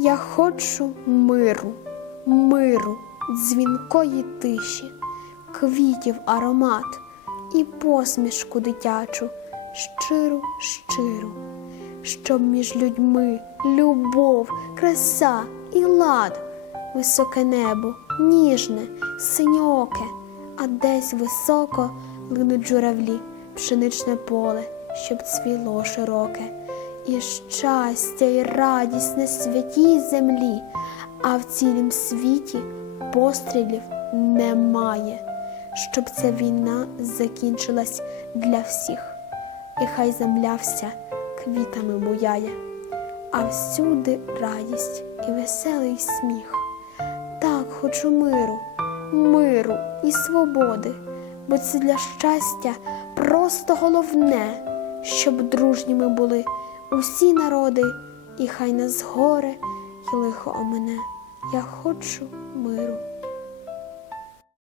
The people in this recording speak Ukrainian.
Я хочу миру, миру, дзвінкої тиші, квітів аромат і посмішку дитячу, щиру, щиру, щоб між людьми любов, краса і лад, високе небо, ніжне, синьоке, а десь високо линуть журавлі, пшеничне поле, щоб цвіло широке і щастя, і радість на святій землі, а в цілім світі пострілів немає, щоб ця війна закінчилась для всіх, і хай земля вся квітами буяє, а всюди радість і веселий сміх. Так хочу миру, миру і свободи, бо це для щастя просто головне, щоб дружніми були усі народи, і хай нас горе й лихо омене. Я хочу миру.